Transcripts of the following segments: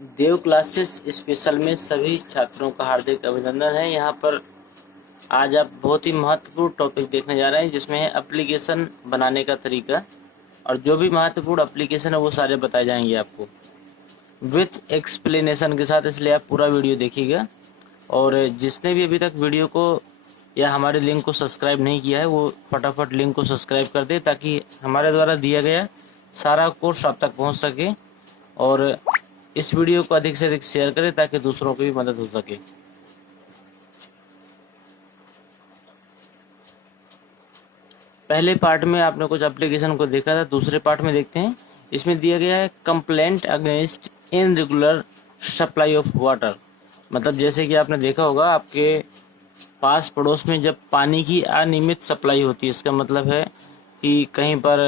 देव classes special में सभी छात्रों का हार्दिक अभिनंदन है। यहाँ पर आज आप बहुत ही महत्वपूर्ण टॉपिक देखने जा रहे हैं, जिसमें है एप्लीकेशन बनाने का तरीका, और जो भी महत्वपूर्ण एप्लीकेशन है वो सारे बताए जाएंगे आपको विथ एक्सप्लेनेशन के साथ, इसलिए आप पूरा वीडियो देखिएगा। और जिसने भी अभी तक वीडियो को या हमारे लिंक को सब्सक्राइब नहीं किया है वो फटाफट लिंक को सब्सक्राइब कर दे, ताकि हमारे द्वारा दिया गया सारा कोर्स आप तक पहुंच सके। और इस वीडियो को अधिक से अधिक शेयर करें ताकि दूसरों को भी मदद हो सके। पहले पार्ट में आपने कुछ एप्लीकेशन को देखा था, दूसरे पार्ट में देखते हैं। इसमें दिया गया है complaint against irregular supply of water. मतलब जैसे कि आपने देखा होगा, आपके पास पड़ोस में जब पानी की अनियमित सप्लाई होती है, इसका मतलब है कि कहीं पर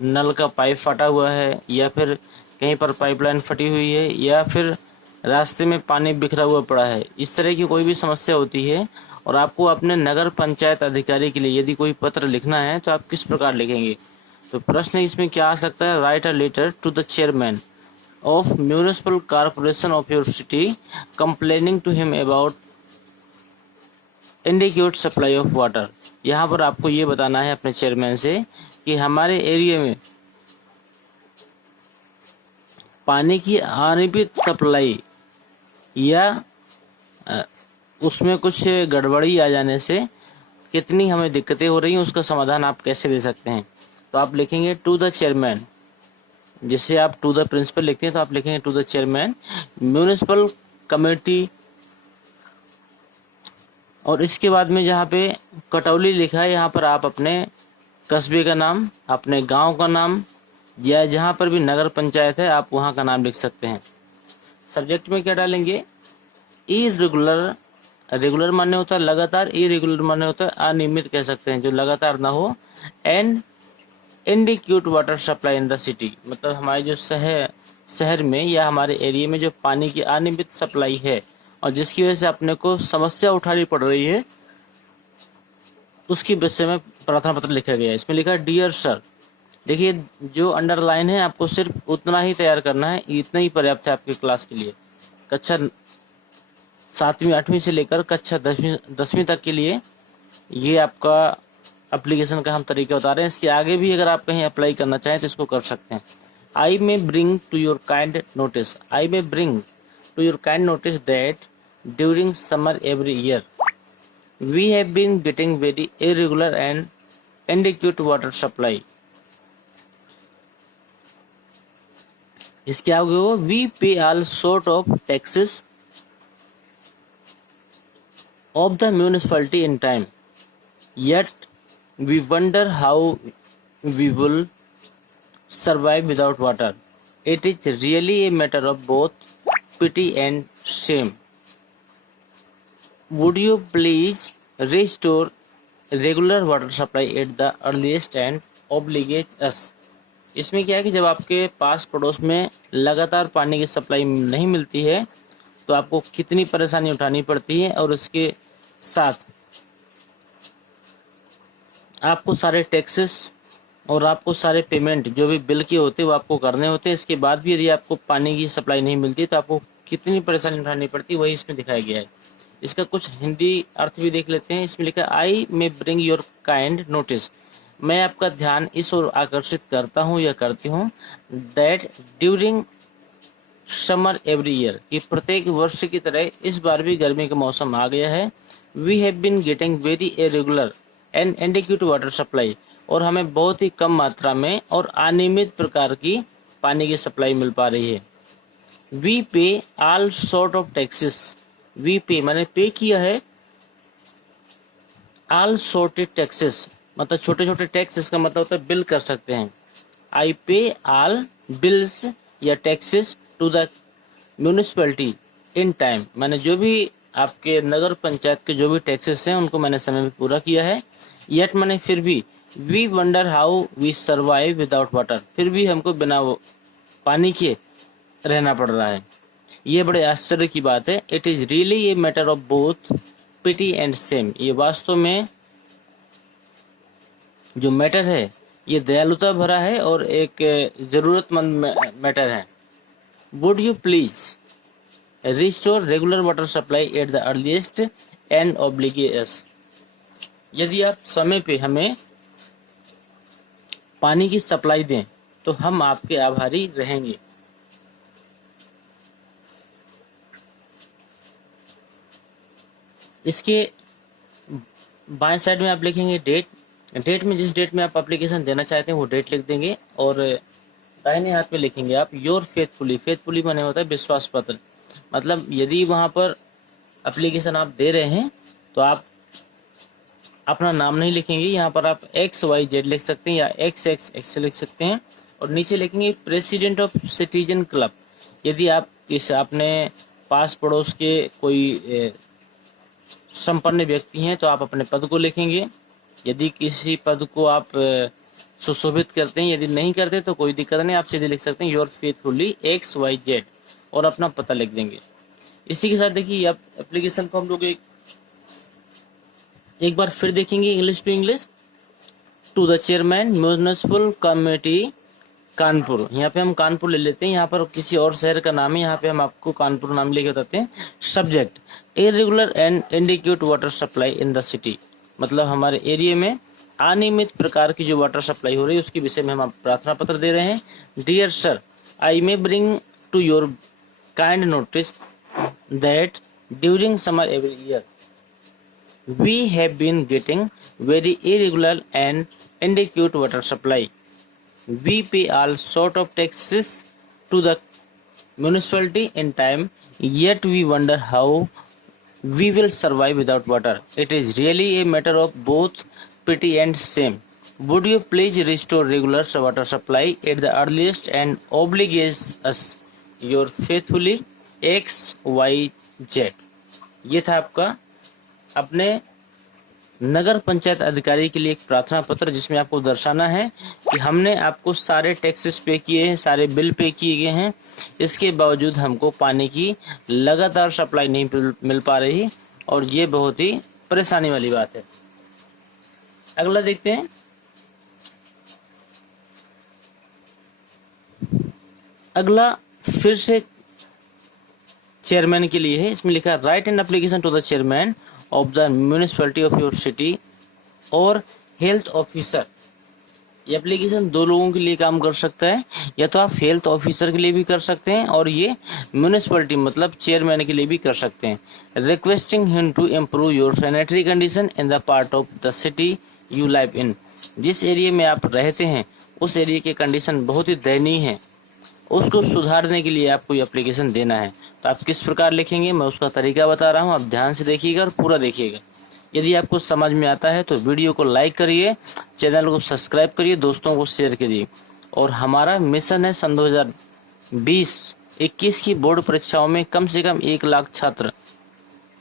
नल का पाइप फटा हुआ है, या फिर कहीं पर पाइपलाइन फटी हुई है, या फिर रास्ते में पानी बिखरा हुआ पड़ा है। इस तरह की कोई भी समस्या होती है और आपको अपने नगर पंचायत अधिकारी के लिए यदि कोई पत्र लिखना है तो आप किस प्रकार लिखेंगे? तो प्रश्न इसमें क्या आ सकता है? Write a letter to the chairman of municipal corporation of your city complaining to him about inadequate supply of water. यहाँ पर आपको ये बताना है अपने चेयरमैन से कि हमारे एरिया में पानी की अनियमित सप्लाई या उसमें कुछ गड़बड़ी आ जाने से कितनी हमें दिक्कतें हो रही हैं, उसका समाधान आप कैसे दे सकते हैं। तो आप लिखेंगे टू द चेयरमैन। जिससे आप टू द प्रिंसिपल लिखते हैं तो आप लिखेंगे to the chairman municipal committee, और इसके बाद में जहाँ पे कटौली लिखा है यहाँ पर आप अपने कस्बे का नाम, अपने गांव का नाम, या जहाँ पर भी नगर पंचायत है आप वहाँ का नाम लिख सकते हैं। सब्जेक्ट में क्या डालेंगे? इरेगुलर। रेगुलर माने होता है लगातार, इरेगुलर माने होता है अनियमित, कह सकते हैं जो लगातार ना हो। And इनएडिक्वेट water supply in the city, मतलब हमारे जो शहर में या हमारे एरिया में जो पानी की अनियमित सप्लाई है और जिसकी वजह से अपने को समस्या उठानी पड़ रही है, उसकी विषय में प्रार्थना पत्र लिखा गया है। इसमें लिखा है डियर सर। देखिए जो अंडरलाइन है आपको सिर्फ उतना ही तैयार करना है, इतना ही पर्याप्त है आपके क्लास के लिए। कक्षा 7वीं 8वीं से लेकर कक्षा 10वीं तक के लिए ये आपका एप्लीकेशन का हम तरीका बता रहे हैं। इसके आगे भी अगर आप कहीं अप्लाई करना चाहें तो इसको कर सकते हैं। I may bring to your kind notice, I may bring to your kind notice that during summer every year we have been getting very irregular and inadequate water supply. इसके आगे हो we pay all sort of taxes of the municipality in time, yet we wonder how we will survive without water. It is really a matter of both pity and shame. Would you please restore regular water supply at the earliest and oblige us? इसमें क्या है कि जब आपके पास पड़ोस में लगातार पानी की सप्लाई नहीं मिलती है तो आपको कितनी परेशानी उठानी पड़ती है, और उसके साथ आपको सारे टैक्सेस और आपको सारे पेमेंट जो भी बिल के होते हैं वो आपको करने होते हैं। इसके बाद भी यदि आपको पानी की सप्लाई नहीं मिलती तो आपको कितनी परेशानी उठानी पड़ती है, वही इसमें दिखाया गया है। इसका कुछ हिंदी अर्थ भी देख लेते हैं। इसमें लिखा है I may bring your kind notice, मैं आपका ध्यान इस ओर आकर्षित करता हूँ या करती हूँ, that during summer every year, कि प्रत्येक वर्ष की तरह इस बार भी गर्मी का मौसम आ गया है। We have been getting very irregular and inadequate water supply, और हमें बहुत ही कम मात्रा में और अनियमित प्रकार की पानी की सप्लाई मिल पा रही है। We pay all sort of taxes, we pay मैंने पे किया है, ऑल सॉर्टेड टैक्सेस मतलब छोटे छोटे टैक्स, इसका मतलब होता है बिल कर सकते हैं। आई पे ऑल बिल्स या taxes to the municipality in time, मैंने जो भी आपके नगर पंचायत के जो भी टैक्सेस हैं उनको मैंने समय में पूरा किया है। येट मैंने फिर भी we wonder how we survive without water, फिर भी हमको बिना पानी के रहना पड़ रहा है। ये बड़े आश्चर्य की बात है। It is really a matter of both pity and shame, ये वास्तव में जो मैटर है ये दयालुता भरा है और एक जरूरतमंद मैटर है। Would you please restore regular water supply at the earliest and obliges. यदि आप समय पे हमें पानी की सप्लाई दें तो हम आपके आभारी रहेंगे। इसके बाएं साइड में आप लिखेंगे डेट में जिस डेट में आप एप्लीकेशन देना चाहते हैं वो डेट लिख देंगे, और दाहिने हाथ में लिखेंगे आप योर फेथफुली माने होता है विश्वास पत्र। मतलब यदि वहां पर एप्लीकेशन आप दे रहे हैं तो आप अपना नाम नहीं लिखेंगे, यहाँ पर आप XYZ लिख सकते हैं या XXX लिख सकते हैं, और नीचे लिखेंगे प्रेसिडेंट ऑफ सिटीजन क्लब। यदि आप इस अपने पास पड़ोस के कोई संपन्न व्यक्ति हैं तो आप अपने पद को लिखेंगे। यदि किसी पद को आप सुशोभित करते हैं, यदि नहीं करते तो कोई दिक्कत नहीं, आप सीधे लिख सकते हैं योर फेथफुली XYZ और अपना पता लिख देंगे। इसी के साथ देखिए आप एप्लीकेशन को हम लोग एक बार फिर देखेंगे English to English. To the chairman municipal committee Kanpur, यहाँ पे हम कानपुर ले लेते हैं, यहाँ पर किसी और शहर का नाम है, यहाँ पे हम आपको कानपुर नाम लेके बताते हैं। Subject irregular and इनएडिक्वेट water supply in the city, मतलब हमारे एरिया में अनियमित प्रकार की जो वाटर सप्लाई हो रही है उसके विषय में हम प्रार्थना पत्र दे रहे हैं। Dear sir, I may bring to your kind notice that during summer every year we have been getting very irregular and inadequate water supply. We pay all sort of taxes to the municipality in time, yet we wonder how we will survive without water. It is really a matter of both pity and shame. Would you please restore regular water supply at the earliest and oblige us? Your faithfully XYZ। ये था आपका अपने नगर पंचायत अधिकारी के लिए एक प्रार्थना पत्र, जिसमें आपको दर्शाना है कि हमने आपको सारे टैक्सेस पे किए हैं, सारे बिल पे किए गए हैं, इसके बावजूद हमको पानी की लगातार सप्लाई नहीं मिल पा रही, और ये बहुत ही परेशानी वाली बात है। अगला देखते हैं। अगला फिर से चेयरमैन के लिए है। इसमें लिखा है write an application to the chairman of the municipality of your city और हेल्थ ऑफिसर। ये एप्लीकेशन दो लोगों के लिए काम कर सकता है, या तो आप हेल्थ ऑफिसर के लिए भी कर सकते हैं और ये म्यूनिसिपैलिटी मतलब चेयरमैन के लिए भी कर सकते हैं। Requesting him to improve your sanitary condition in the part of the city you live in. जिस एरिया में आप रहते हैं उस एरिया की कंडीशन बहुत ही दयनीय है, उसको सुधारने के लिए आपको ये एप्लीकेशन देना है। तो आप किस प्रकार लिखेंगे मैं उसका तरीका बता रहा हूँ, आप ध्यान से देखिएगा और पूरा देखिएगा। यदि आपको समझ में आता है तो वीडियो को लाइक करिए, चैनल को सब्सक्राइब करिए, दोस्तों को शेयर करिए। और हमारा मिशन है सन 2020-21 की बोर्ड परीक्षाओं में कम से कम 1 लाख छात्र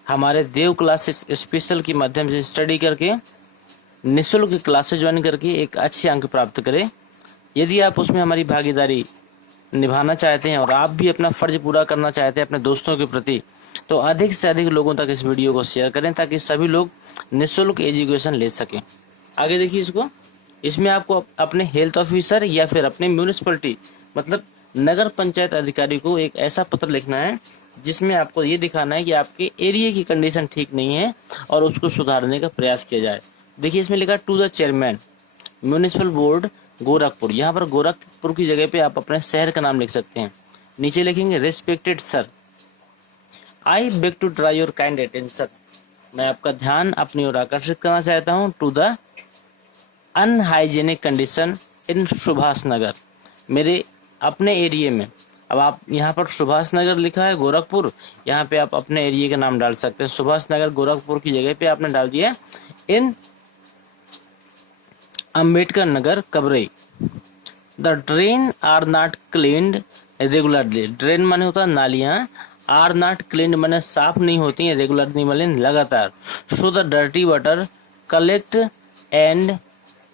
हमारे देव क्लासेस स्पेशल के माध्यम से स्टडी करके निःशुल्क क्लासेस ज्वाइन करके एक अच्छे अंक प्राप्त करें। यदि आप उसमें हमारी भागीदारी निभाना चाहते हैं और आप भी अपना फर्ज पूरा करना चाहते हैं अपने दोस्तों के प्रति, तो अधिक से अधिक लोगों तक इस वीडियो को शेयर करें ताकि सभी लोग निःशुल्क एजुकेशन ले सकें। आगे देखिए इसको, इसमें आपको अपने हेल्थ ऑफिसर या फिर अपने म्यूनिसिपैलिटी मतलब नगर पंचायत अधिकारी को एक ऐसा पत्र लिखना है जिसमें आपको ये दिखाना है कि आपके एरिया की कंडीशन ठीक नहीं है और उसको सुधारने का प्रयास किया जाए। देखिए इसमें लिखा to the chairman municipal board Gorakhpur. यहाँ पर गोरखपुर की जगह पे आप अपने शहर का नाम लिख सकते हैं। नीचे लिखेंगे respected sir, I beg to draw your kind attention. मैं आपका ध्यान अपनी ओर आकर्षित करना चाहता हूँ to the unhygienic condition in Subhash Nagar, मेरे अपने एरिया में। अब आप यहाँ पर सुभाष नगर लिखा है गोरखपुर, यहाँ पे आप अपने एरिया का नाम डाल सकते हैं। सुभाष नगर गोरखपुर की जगह पे आपने डाल दिया in Ambedkar Nagar Kabrai. The drain are not cleaned regularly. Drain माने होता है नालियां, आर नॉट क्लीन्ड माने साफ नहीं होती हैं, रेगुलरली माने लगातार। सो the dirty water collect and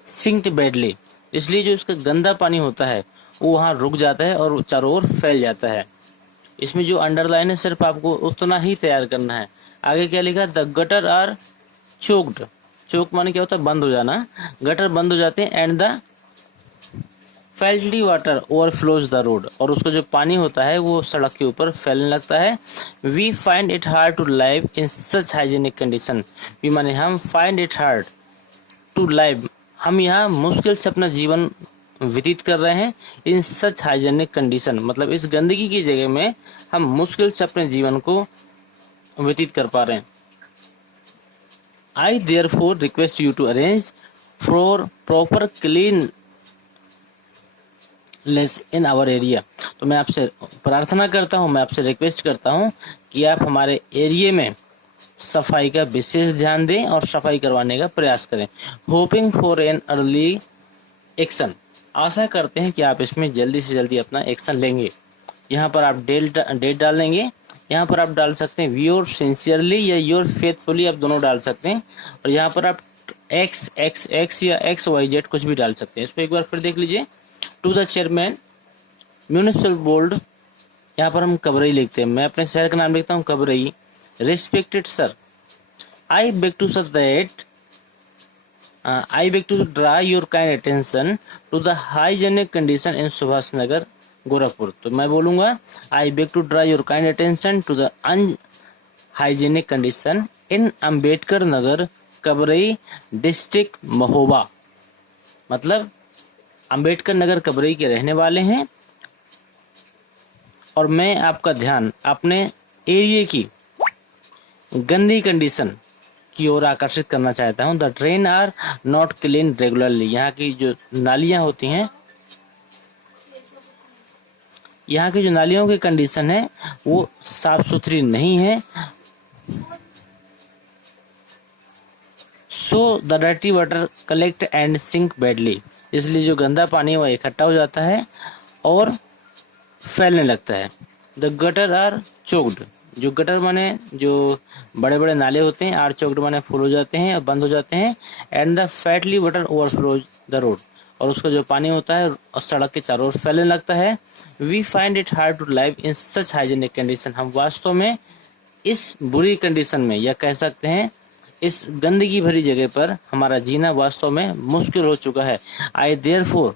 synced badly. इसलिए जो इसका गंदा पानी होता है वो वहाँ रुक जाता है और चारों ओर फैल जाता है। इसमें जो अंडरलाइन है सिर्फ आपको उतना ही तैयार करना है। आगे क्या लिखा, द गटर आर चोक्ड। चोक माने क्या होता है, बंद हो जाना। गटर बंद हो जाते हैं and the faulty water overflows the road, और उसका जो पानी होता है वो सड़क के ऊपर फैलने लगता है। We find it hard to live in such hygienic condition, we माने हम, find it hard to live, हम यहाँ मुश्किल से अपना जीवन व्यतीत कर रहे हैं। इन सच हाइजीनिक कंडीशन मतलब इस गंदगी की जगह में हम मुश्किल से अपने जीवन को व्यतीत कर पा रहे हैं। I therefore request you to arrange for proper cleanliness in our area, तो मैं आपसे प्रार्थना करता हूँ, मैं आपसे रिक्वेस्ट करता हूँ कि आप हमारे एरिया में सफाई का विशेष ध्यान दें और सफाई करवाने का प्रयास करें। Hoping for an early action, आशा करते हैं कि आप इसमें जल्दी से जल्दी अपना एक्शन लेंगे। यहाँ पर आप डेट डालेंगे, यहाँ पर आप डाल सकते हैं योर सिंसियरली या योर फेथफुली, आप दोनों डाल सकते हैं। और यहाँ पर आप XXX या XYZ कुछ भी डाल सकते हैं। इसको एक बार फिर देख लीजिए। To the chairman municipal board, यहाँ पर हम कबरई लिखते हैं, मैं अपने शहर का नाम लिखता हूँ Kabrai. Respected sir, I beg to sir that I beg to draw your kind attention to the hygienic condition in Subhash Nagar Gorakhpur. तो मैं बोलूँगा I beg to draw your kind attention to the unhygienic condition in Ambedkar Nagar Kabrai district Mahoba, मतलब अम्बेडकर नगर कबरई के रहने वाले हैं और मैं आपका ध्यान अपने एरिया की गंदी कंडीशन की ओर आकर्षित करना चाहता हूँ। The drain are not clean regularly, यहाँ की जो नालियाँ होती हैं, यहाँ की जो नालियों की कंडीशन है वो साफ सुथरी नहीं है। So the dirty water collect and sink badly, इसलिए जो गंदा पानी वह इकट्ठा हो जाता है और फैलने लगता है। द गटर आर चोक्ड, जो गटर माने जो बड़े बड़े नाले होते हैं, आर चोक्ड माने फुल हो जाते हैं और बंद हो जाते हैं। एंड द फैटली वाटर ओवरफ्लोज द रोड, और उसका जो पानी होता है सड़क के चारों ओर फैलने लगता है। We find it hard to live in such hygienic condition, हम वास्तव में इस बुरी कंडीशन में, या कह सकते हैं इस गंदगी भरी जगह पर हमारा जीना वास्तव में मुश्किल हो चुका है। आई देयरफॉर,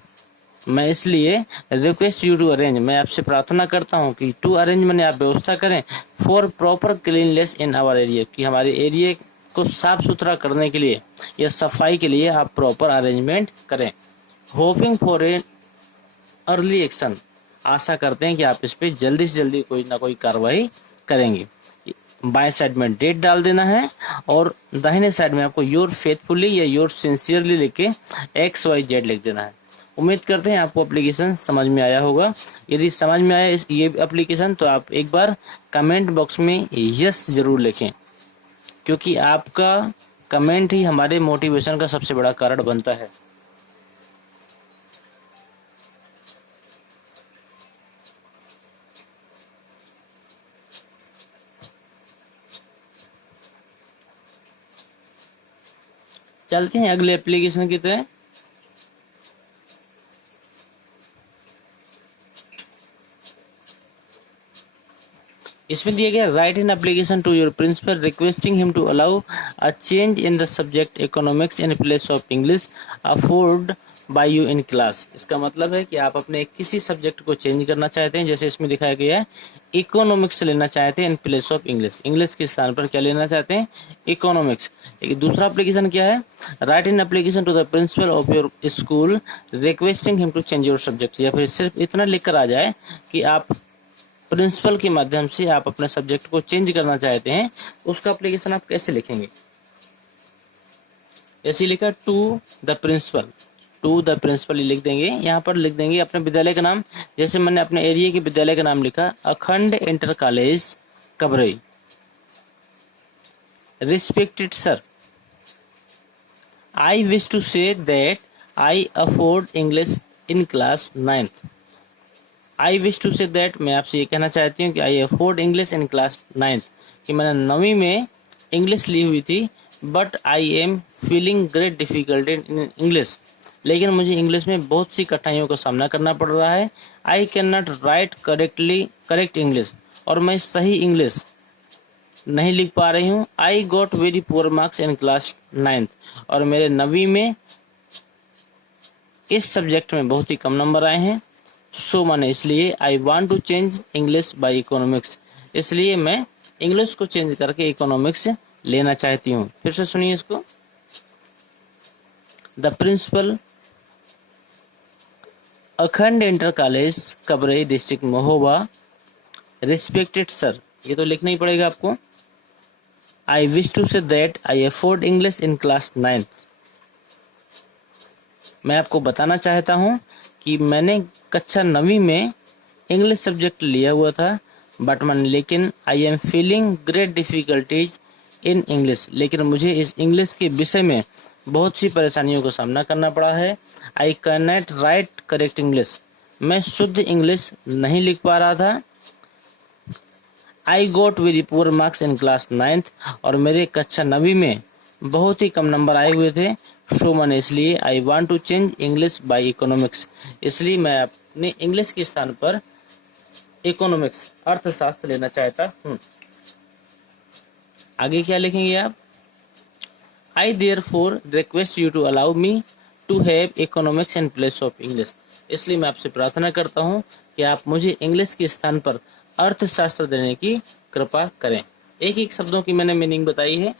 मैं इसलिए रिक्वेस्ट यू टू अरेंज, मैं आपसे प्रार्थना करता हूँ कि टू अरेंज मैंने आप व्यवस्था करें for proper cleanness in our area, कि हमारे एरिया को साफ सुथरा करने के लिए या सफाई के लिए आप प्रॉपर अरेंजमेंट करें। Hoping for a early action, आशा करते हैं कि आप इस पर जल्दी से जल्दी कोई ना कोई कार्रवाई करेंगे। बाएं साइड में डेट डाल देना है और दाहिने साइड में आपको योर फेथफुली या योर सिंसियरली लिख के XYZ लिख देना है। उम्मीद करते हैं आपको एप्लीकेशन समझ में आया होगा। यदि समझ में आया ये एप्लीकेशन तो आप एक बार कमेंट बॉक्स में यस जरूर लिखें, क्योंकि आपका कमेंट ही हमारे मोटिवेशन का सबसे बड़ा कारण बनता है। चलते हैं अगले एप्लीकेशन की तरह। इसमें दिया गया write in application to your principal requesting him to allow a change in the subject economics in place of English afford by you in class. इसका मतलब है कि आप अपने किसी सब्जेक्ट को चेंज करना चाहते हैं, जैसे इसमें दिखाया गया है इकोनॉमिक्स लेना चाहते हैं इन प्लेस ऑफ इंग्लिश, इंग्लिश के स्थान पर क्या लेना चाहते हैं, इकोनॉमिक्स। दूसरा एप्लीकेशन क्या है, write in application to the principal of your school requesting him to change your subject, या फिर सिर्फ इतना लिख कर आ जाए कि आप प्रिंसिपल के माध्यम से आप अपने सब्जेक्ट को चेंज करना चाहते हैं। उसका एप्लीकेशन आप कैसे लिखेंगे, ऐसे लिखा to the principal, to the principal लिख देंगे। यहाँ पर लिख देंगे अपने विद्यालय का नाम, जैसे मैंने अपने एरिया के विद्यालय का नाम लिखा Akhand inter college Kabrai. Respected sir, I wish to say that I afford English in class 9th। I wish to say that, मैं आपसे ये कहना चाहती हूँ कि I afford English in class 9th, कि मैंने 9वीं में इंग्लिश ली हुई थी, but I am feeling great difficulty in English, लेकिन मुझे इंग्लिश में बहुत सी कठिनाइयों का सामना करना पड़ रहा है। I can not write correct English, और मैं सही इंग्लिश नहीं लिख पा रही हूँ। I got very poor marks in class 9th, और मेरे 9वीं में इस सब्जेक्ट में बहुत ही कम नंबर आए हैं। सो माने इसलिए, I want to change English by economics, इसलिए मैं इंग्लिश को चेंज करके इकोनॉमिक्स लेना चाहती हूँ। फिर से सुनिए इसको। The principal, Akhand inter college Kabrai district Mahoba, respected sir, ये तो लिखना ही पड़ेगा आपको। I wish to say that I afford English in class 9th। मैं आपको बताना चाहता हूँ कि मैंने कक्षा 9वीं में इंग्लिश सब्जेक्ट लिया हुआ था, लेकिन आई am feeling great difficulties in English, लेकिन मुझे इस इंग्लिश के विषय में बहुत सी परेशानियों का सामना करना पड़ा है। I can not write correct English, मैं शुद्ध इंग्लिश नहीं लिख पा रहा था। I got very poor marks in class 9th, और मेरे कक्षा 9वीं में बहुत ही कम नंबर आए हुए थे। सो मैंने इसलिए I want to change English by economics, इसलिए मैं अपने इंग्लिश के स्थान पर इकोनॉमिक्स अर्थशास्त्र लेना चाहता हूँ। आगे क्या लिखेंगे आप? I therefore request you to allow me to have economics in place of English, इसलिए मैं आपसे प्रार्थना करता हूँ कि आप मुझे इंग्लिश के स्थान पर अर्थशास्त्र देने की कृपा करें। एक एक शब्दों की मैंने मीनिंग बताई है।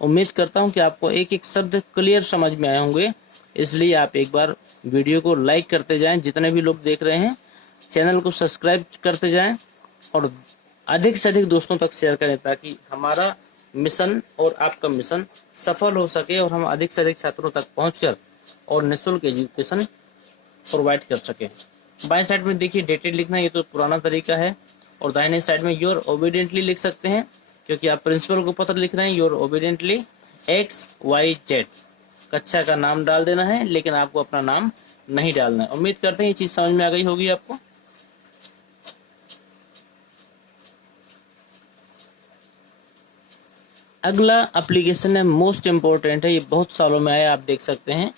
उम्मीद करता हूँ कि आपको एक एक शब्द क्लियर समझ में आए होंगे, इसलिए आप एक बार वीडियो को लाइक करते जाएं, जितने भी लोग देख रहे हैं चैनल को सब्सक्राइब करते जाएं और अधिक से अधिक दोस्तों तक शेयर करें, ताकि हमारा मिशन और आपका मिशन सफल हो सके और हम अधिक से अधिक छात्रों तक पहुंचकर और निःशुल्क एजुकेशन प्रोवाइड कर सके। बाएं साइड में देखिए डेटेड लिखना, ये तो पुराना तरीका है, और दाहिने साइड में योर ओबीडियंटली लिख सकते हैं, क्योंकि आप प्रिंसिपल को पत्र लिख रहे हैं। योर ओबीडियंटली XYZ, कक्षा का नाम डाल देना है, लेकिन आपको अपना नाम नहीं डालना है। उम्मीद करते हैं ये चीज समझ में आ गई होगी आपको। अगला एप्लीकेशन है, मोस्ट इम्पोर्टेंट है, ये बहुत सालों में आया, आप देख सकते हैं।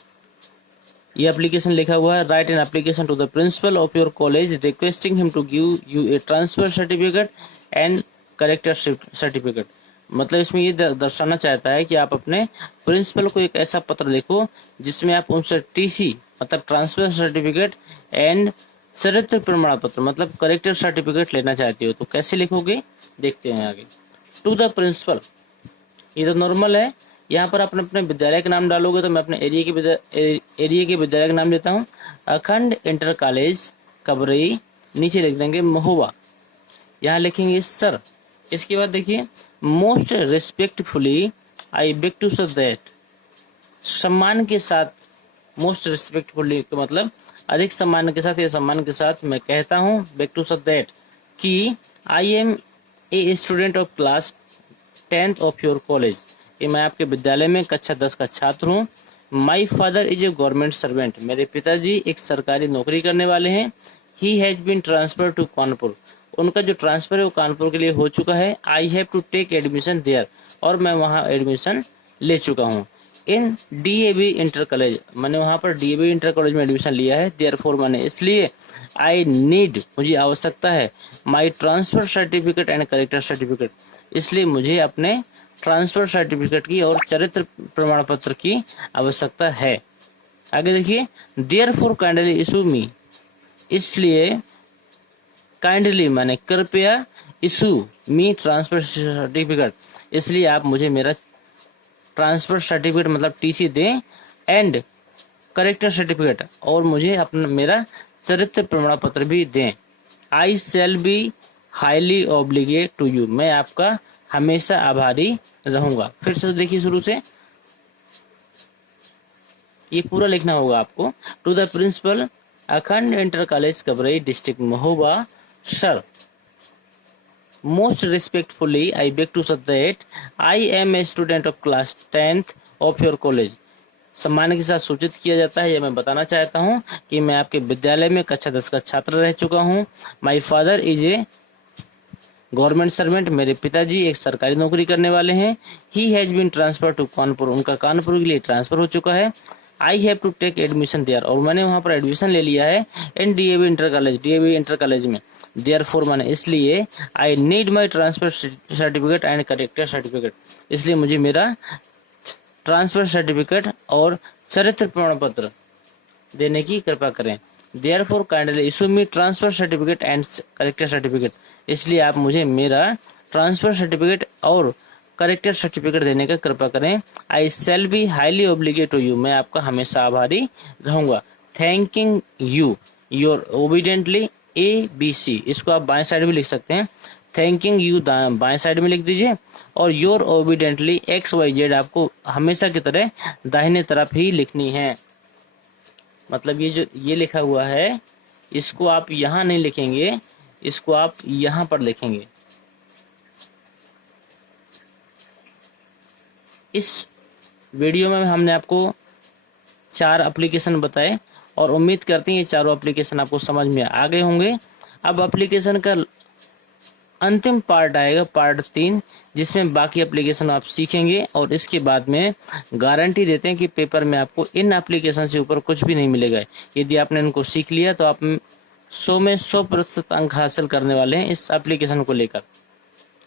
ये एप्लीकेशन लिखा हुआ है, write an application to the principal of your college requesting him to give you a transfer certificate and character certificate. मतलब इसमें ये दर्शाना चाहता है कि आप अपने प्रिंसिपल को एक ऐसा पत्र लिखो जिसमें आप उनसे टीसी मतलब ट्रांसफर सर्टिफिकेट एंड चरित्र प्रमाण पत्र मतलब करेक्टर सर्टिफिकेट लेना चाहते हो। तो कैसे लिखोगे देखते हैं आगे। टू द प्रिंसिपल, ये तो नॉर्मल है, यहाँ पर आप अपने विद्यालय का नाम डालोगे, तो मैं अपने एरिया के विद्यालय का नाम देता हूँ, अखंड इंटर कॉलेज कबरई, नीचे लिख देंगे महोबा, यहाँ लिखेंगे सर। इसके बाद देखिए, most respectfully I beg to say that, सम्मान के साथ, मोस्ट रिस्पेक्टफुली का मतलब अधिक सम्मान के साथ या सम्मान के साथ मैं कहता हूँ, बेग टू से दैट, कि I am a student of class 10th of your college, कि मैं आपके विद्यालय में कक्षा 10 का छात्र हूँ। My father is a government servant, मेरे पिताजी एक सरकारी नौकरी करने वाले हैं। He has been transfer to Kanpur, उनका जो ट्रांसफर है वो कानपुर के लिए हो चुका है। I have to take admission there, और मैं वहाँ एडमिशन ले चुका हूँ। इन DAV इंटर कॉलेज, मैंने वहाँ पर DAV इंटर कॉलेज में एडमिशन लिया है। देयरफॉर मैंने इसलिए, आई नीड, मुझे आवश्यकता है, my transfer certificate and character certificate, इसलिए मुझे अपने ट्रांसफर सर्टिफिकेट की और चरित्र प्रमाण पत्र की आवश्यकता है। आगे देखिए, देयरफॉर काइंडली इशू मी, इसलिए काइंडली माने कृपया, इशू मी ट्रांसफर सर्टिफिकेट, इसलिए आप मुझे मेरा ट्रांसफर सर्टिफिकेट मतलब TC दें, एंड करेक्टर सर्टिफिकेट, और मुझे अपना मेरा चरित्र प्रमाण पत्र भी दें। I shall be highly obligated to you, मैं आपका हमेशा आभारी रहूंगा। फिर से देखिए शुरू से, ये पूरा लिखना होगा आपको। To the principal Akhand inter college Kabrai district Mahoba, sir, most respectfully I beg to say that I am a student of class 10th of your college, सम्मान के साथ सूचित किया जाता है, यह मैं बताना चाहता हूँ कि मैं आपके विद्यालय में कक्षा 10 का छात्र रह चुका हूँ। My father is a government servant, मेरे पिताजी एक सरकारी नौकरी करने वाले हैं। He has been transfer to Kanpur, उनका कानपुर के लिए ट्रांसफर हो चुका है। I have to take admission there, और मैंने वहाँ पर एडमिशन ले लिया है। इन DAV इंटर कॉलेज में। देयरफॉर मैंने इसलिए, I need my transfer certificate and character certificate, इसलिए मुझे मेरा ट्रांसफर सर्टिफिकेट और चरित्र प्रमाण पत्र देने की कृपया करें। Therefore kindly issue me transfer certificate and character certificate, इसलिए आप मुझे मेरा ट्रांसफर सर्टिफिकेट और करेक्टर सर्टिफिकेट देने का कृपया करें। I shall be highly obligated to you, मैं आपका हमेशा आभारी रहूंगा। Thanking you your obediently ABC, इसको आप बाएं साइड भी लिख सकते हैं। थैंकिंग यू बाएं साइड में लिख दीजिए, और योर ओबीडियंटली XYZ आपको हमेशा की तरह दाहिने तरफ ही लिखनी है। मतलब ये जो ये लिखा हुआ है, इसको आप यहाँ नहीं लिखेंगे, इसको आप यहाँ पर लिखेंगे। इस वीडियो में हमने आपको 4 एप्लीकेशन बताए और उम्मीद करते हैं ये चारों एप्लीकेशन आपको समझ में आ गए होंगे। अब एप्लीकेशन का अंतिम पार्ट आएगा, पार्ट 3, जिसमें बाकी एप्लीकेशन आप सीखेंगे और इसके बाद में गारंटी देते हैं कि पेपर में आपको इन एप्लीकेशन से ऊपर कुछ भी नहीं मिलेगा। यदि आपने इनको सीख लिया तो आप 100 में 100% अंक हासिल करने वाले हैं इस एप्लीकेशन को लेकर।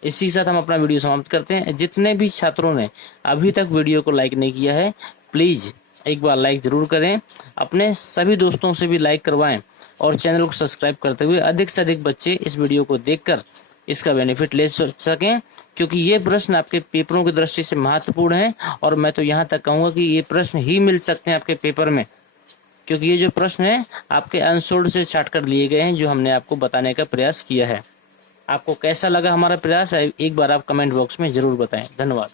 इसी के साथ हम अपना वीडियो समाप्त करते हैं। जितने भी छात्रों ने अभी तक वीडियो को लाइक नहीं किया है, प्लीज़ एक बार लाइक जरूर करें, अपने सभी दोस्तों से भी लाइक करवाएं और चैनल को सब्सक्राइब करते हुए अधिक से अधिक बच्चे इस वीडियो को देखकर इसका बेनिफिट ले सकें, क्योंकि ये प्रश्न आपके पेपरों की दृष्टि से महत्वपूर्ण है। और मैं तो यहाँ तक कहूँगा कि ये प्रश्न ही मिल सकते हैं आपके पेपर में, क्योंकि ये जो प्रश्न है आपके अनसोल्ड से छाट कर लिए गए हैं, जो हमने आपको बताने का प्रयास किया है। आपको कैसा लगा हमारा प्रयास, एक बार आप कमेंट बॉक्स में जरूर बताएं। धन्यवाद।